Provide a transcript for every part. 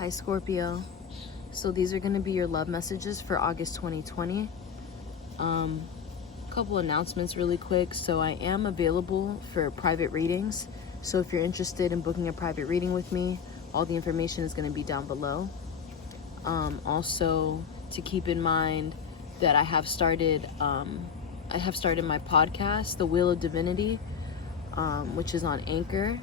Hi Scorpio. So these are going to be your love messages for August 2020. Couple announcements really quick. So I am available for private readings. So if you're interested in booking a private reading with me, all the information is going to be down below. Also to keep in mind that I have started my podcast, The Wheel of Divinity, which is on Anchor.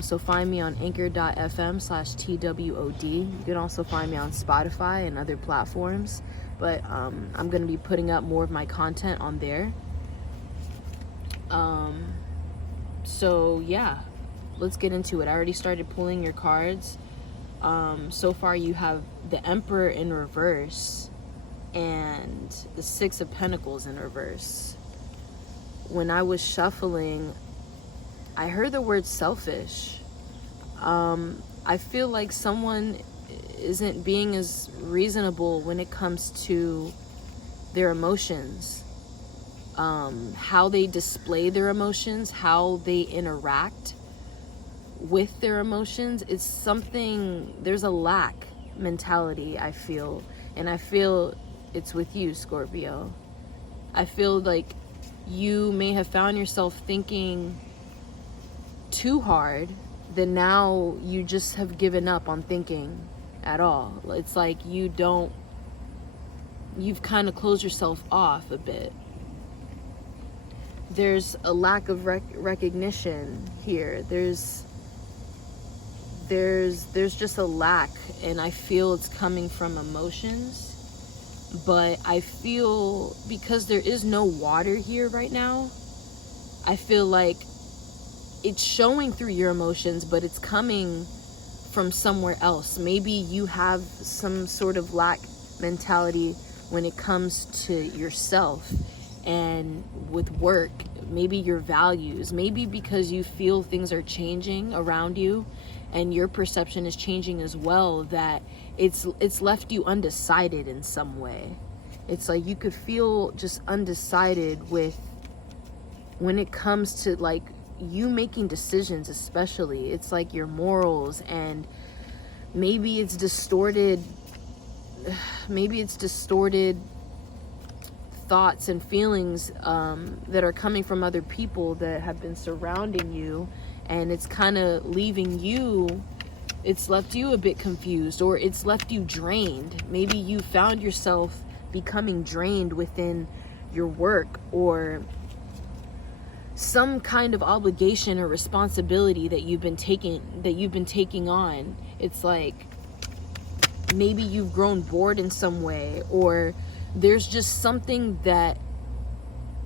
So find me on anchor.fm/TWOD. You can also find me on Spotify and other platforms, but I'm going to be putting up more of my content on there. So yeah, let's get into it. I already started pulling your cards. So far you have the Emperor in reverse and the Six of Pentacles in reverse. When I was shuffling, I heard the word selfish. I feel like someone isn't being as reasonable when it comes to their emotions. How they display their emotions, how they interact with their emotions. It's something, there's a lack mentality, I feel. And I feel it's with you, Scorpio. I feel like you may have found yourself thinking too hard, then now you just have given up on thinking at all. It's like you've kind of closed yourself off a bit. There's a lack of recognition here. There's just a lack, and I feel it's coming from emotions. But I feel because there is no water here right now, I feel like it's showing through your emotions, but it's coming from somewhere else. Maybe you have some sort of lack mentality when it comes to yourself and with work, maybe your values, maybe because you feel things are changing around you and your perception is changing as well, that it's left you undecided in some way. It's like you could feel just undecided with when it comes to like you making decisions, especially. It's like your morals, and maybe it's distorted thoughts and feelings that are coming from other people that have been surrounding you, and it's kind of leaving you, it's left you a bit confused, or it's left you drained. Maybe you found yourself becoming drained within your work, or some kind of obligation or responsibility that you've been taking on. It's like maybe you've grown bored in some way, or there's just something that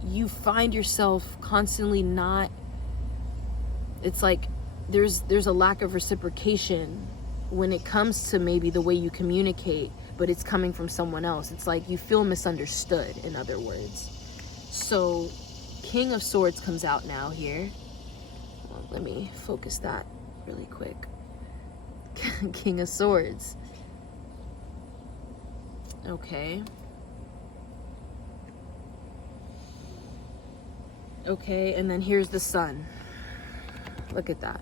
you find yourself constantly not, it's like there's a lack of reciprocation when it comes to maybe the way you communicate, but it's coming from someone else. It's like you feel misunderstood, in other words. So King of Swords comes out now here. Well, let me focus that really quick. King of Swords. Okay. Okay, and then here's the Sun. Look at that.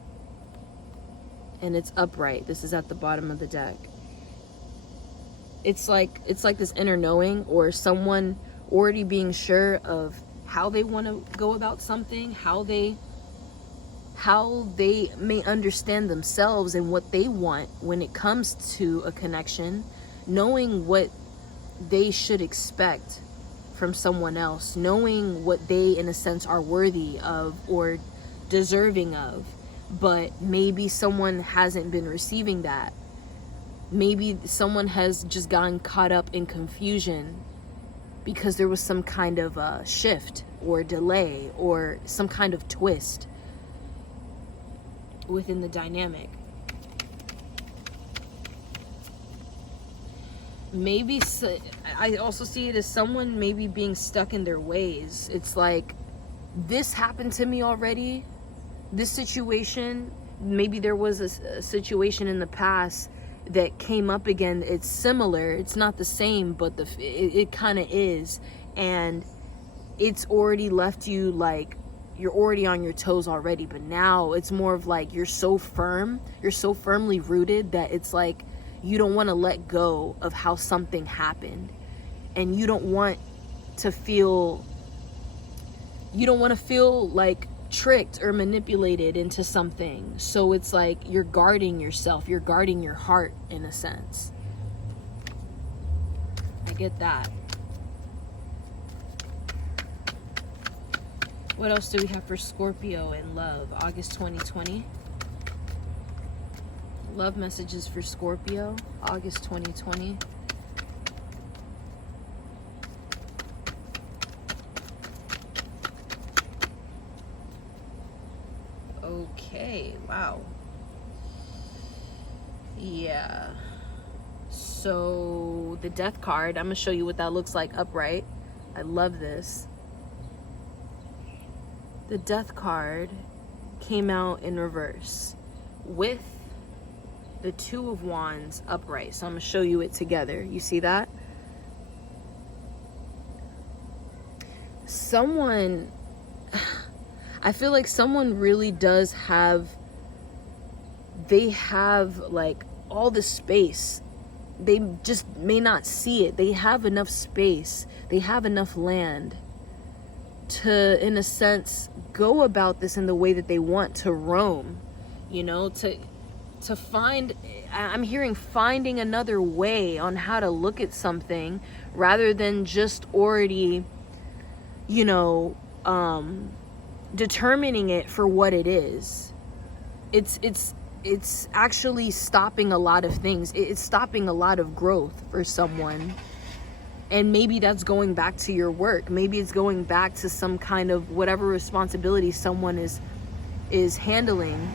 And it's upright. This is at the bottom of the deck. It's like this inner knowing, or someone already being sure of how they want to go about something, how they may understand themselves and what they want when it comes to a connection, knowing what they should expect from someone else, knowing what they in a sense are worthy of or deserving of. But maybe someone hasn't been receiving that. Maybe someone has just gotten caught up in confusion because there was some kind of shift or delay or some kind of twist within the dynamic. Maybe I also see it as someone maybe being stuck in their ways. It's like, this happened to me already. This situation, maybe there was a situation in the past that came up again. It's similar, it's not the same, but it kind of is, and it's already left you like you're already on your toes already, but now it's more of like you're so firmly rooted that it's like you don't want to let go of how something happened, and you don't want to feel like tricked or manipulated into something. So it's like you're guarding yourself, you're guarding your heart in a sense. I get that. What else do we have for Scorpio in love? August 2020. Love messages for Scorpio, August 2020. Okay, wow. Yeah. So the Death card, I'm going to show you what that looks like upright. I love this. The Death card came out in reverse with the Two of Wands upright. So I'm going to show you it together. You see that? I feel like someone really does have, they have like all the space. They just may not see it. They have enough space. They have enough land to, in a sense, go about this in the way that they want to roam, you know, to find, I'm hearing finding another way on how to look at something rather than just already, you know, determining it for what it is. It's actually stopping a lot of things. It's stopping a lot of growth for someone. And maybe that's going back to your work. Maybe it's going back to some kind of whatever responsibility someone is handling.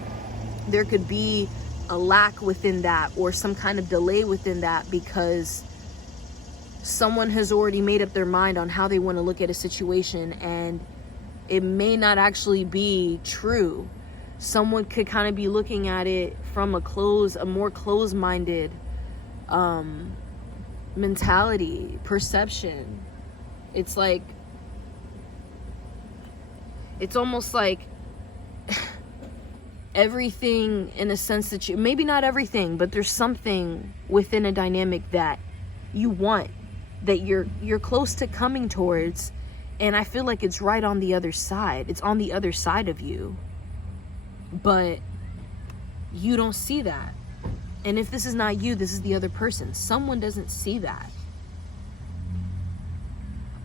There could be a lack within that or some kind of delay within that because someone has already made up their mind on how they want to look at a situation, and it may not actually be true. Someone could kind of be looking at it from a more closed-minded mentality, perception. It's like, it's almost like everything, in a sense that you, maybe not everything, but there's something within a dynamic that you want, that you're close to coming towards, and I feel like it's right on the other side. It's on the other side of you, but you don't see that. And if this is not you, this is the other person. Someone doesn't see that.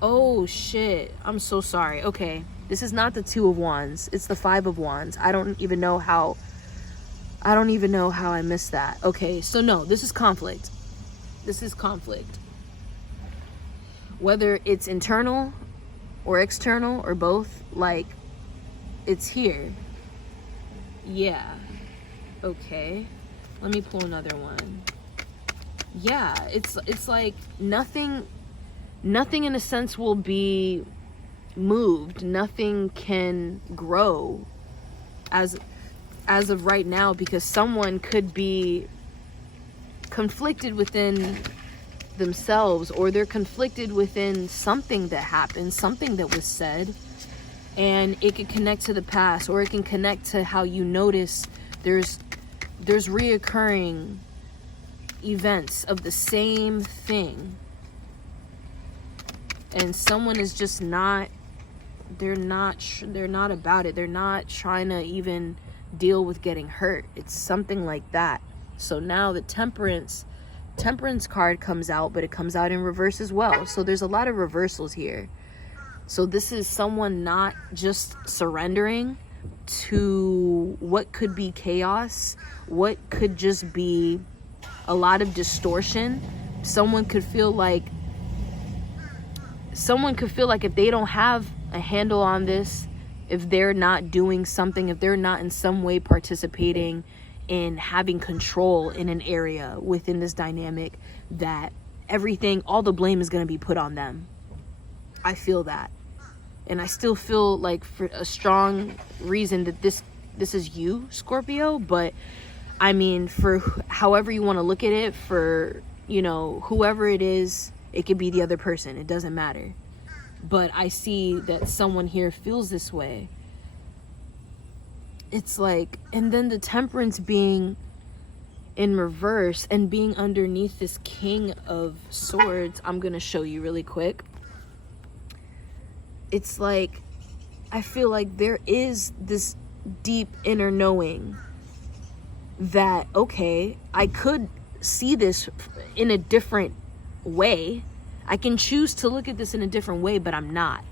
Oh shit, I'm so sorry. Okay, this is not the Two of Wands, it's the Five of Wands. I don't even know how I missed that. Okay, so no, this is conflict. This is conflict. Whether it's internal or external or both, like, it's here. Yeah. Okay. Let me pull another one. Yeah, it's like nothing in a sense will be moved. Nothing can grow as of right now, because someone could be conflicted within themselves, or they're conflicted within something that happened, something that was said, and it can connect to the past, or it can connect to how you notice there's reoccurring events of the same thing, and someone is just not, they're not about it. They're not trying to even deal with getting hurt. It's something like that. So now the temperance card comes out, but it comes out in reverse as well. So there's a lot of reversals here. So this is someone not just surrendering to what could be chaos, what could just be a lot of distortion. Someone could feel like if they don't have a handle on this, if they're not doing something, if they're not in some way participating in having control in an area within this dynamic, that everything, all the blame is going to be put on them. I feel that. And I still feel like, for a strong reason, that this is you, Scorpio. But I mean, for however you want to look at it, for, you know, whoever it is, it could be the other person. It doesn't matter. But I see that someone here feels this way. it's like, and then the Temperance being in reverse and being underneath this King of Swords, I'm gonna show you really quick. It's like, I feel like there is this deep inner knowing that, okay, I could see this in a different way. I can choose to look at this in a different way, but I'm not.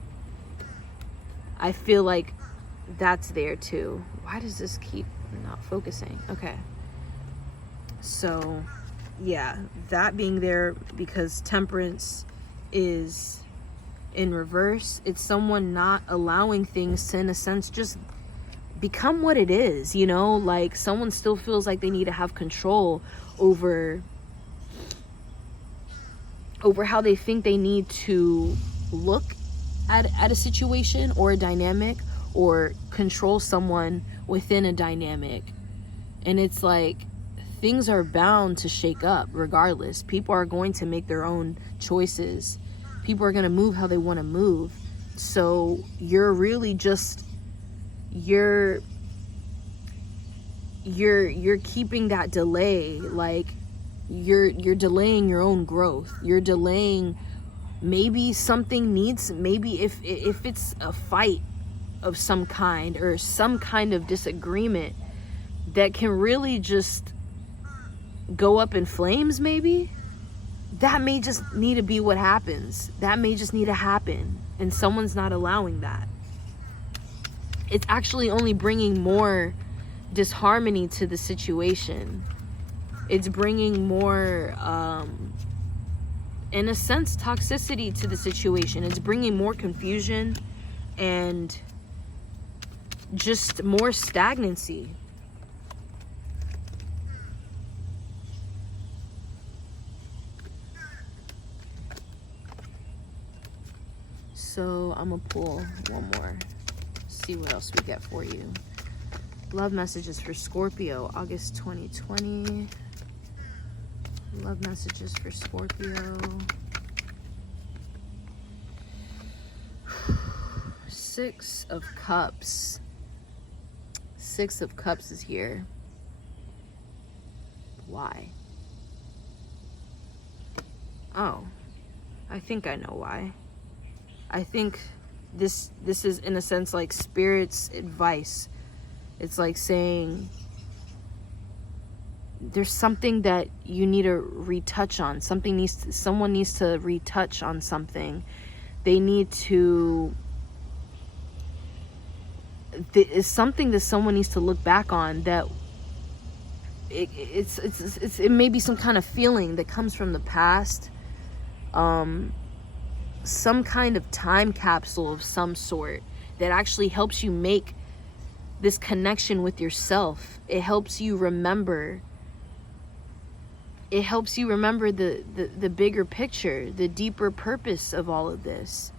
I feel like that's there too. Why does this keep not focusing? Okay. So, yeah, that being there because Temperance is in reverse. It's someone not allowing things to, in a sense, just become what it is, you know? Like, someone still feels like they need to have control over how they think they need to look at a situation or a dynamic, or control someone within a dynamic. And it's like, things are bound to shake up regardless. People are going to make their own choices. People are going to move how they want to move. So you're really just, you're keeping that delay. Like, you're delaying your own growth. You're delaying, maybe something needs, maybe if it's a fight of some kind or some kind of disagreement that can really just go up in flames, maybe that may just need to be what happens. That may just need to happen, and someone's not allowing that. It's actually only bringing more disharmony to the situation. It's bringing more in a sense, toxicity to the situation. It's bringing more confusion and just more stagnancy. So I'm gonna pull one more, see what else we get for you. Love messages for Scorpio, August 2020. Love messages for Scorpio. Six of Cups. Six of Cups is here. Why? Oh, I think I know why. I think this is, in a sense, like Spirit's advice. It's like saying there's something that you need to retouch on. Someone needs to retouch on something. They need to, it's something that someone needs to look back on, that it may be some kind of feeling that comes from the past, some kind of time capsule of some sort that actually helps you make this connection with yourself. It helps you remember. It helps you remember the bigger picture, the deeper purpose of all of this,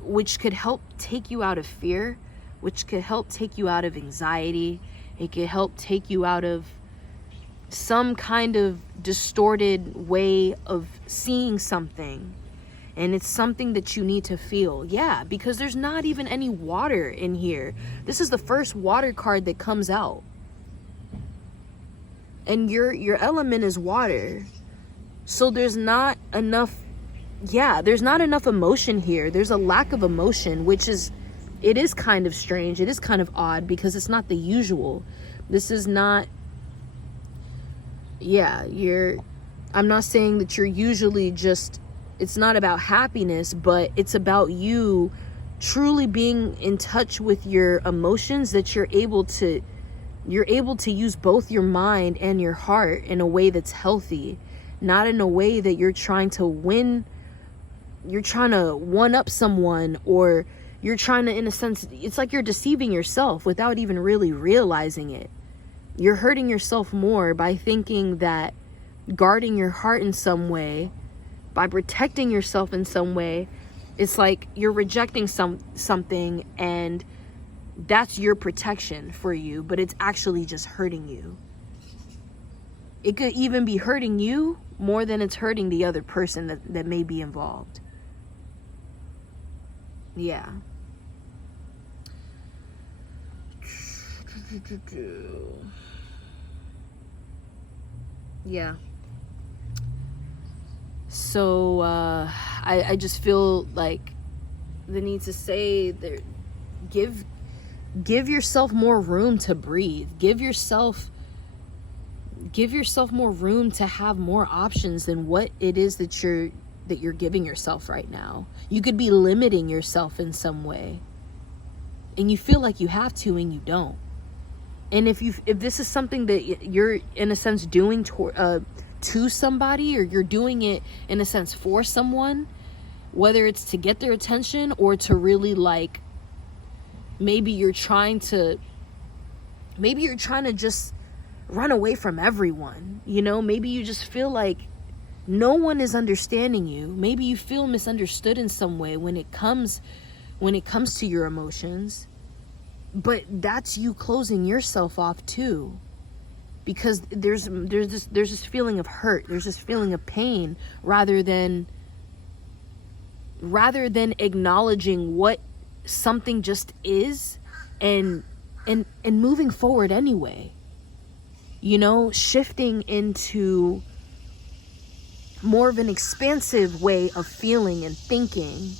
which could help take you out of fear, which could help take you out of anxiety. It could help take you out of some kind of distorted way of seeing something. And it's something that you need to feel. Yeah, because there's not even any water in here. This is the first water card that comes out. And your element is water. So there's not enough, there's not enough emotion here. There's a lack of emotion, which is, it is kind of strange. It is kind of odd because it's not the usual. This is not, I'm not saying that you're usually just, it's not about happiness, but it's about you truly being in touch with your emotions, that you're able to use both your mind and your heart in a way that's healthy, not in a way that you're trying to win, you're trying to one up someone, or you're trying to, in a sense, it's like you're deceiving yourself without even really realizing it. You're hurting yourself more by thinking that guarding your heart in some way, by protecting yourself in some way, it's like you're rejecting something, and that's your protection for you, but it's actually just hurting you. It could even be hurting you more than it's hurting the other person that may be involved. Yeah. Yeah. So I just feel like the need to say that give yourself more room to breathe. Give yourself more room to have more options than what it is that you're giving yourself right now. You could be limiting yourself in some way, and you feel like you have to and you don't. And if this is something that you're in a sense doing to somebody, or you're doing it in a sense for someone, whether it's to get their attention or to really like, maybe you're trying to just run away from everyone, you know, maybe you just feel like no one is understanding you. Maybe you feel misunderstood in some way when it comes to your emotions, but that's you closing yourself off too. Because there's this feeling of hurt, there's this feeling of pain, rather than acknowledging what something just is and moving forward anyway. You know, shifting into more of an expansive way of feeling and thinking.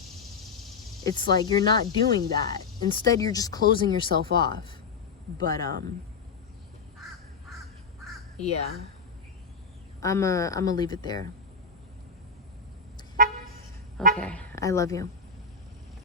It's like you're not doing that. Instead, you're just closing yourself off. But yeah, I'm gonna leave it there. Okay, I love you.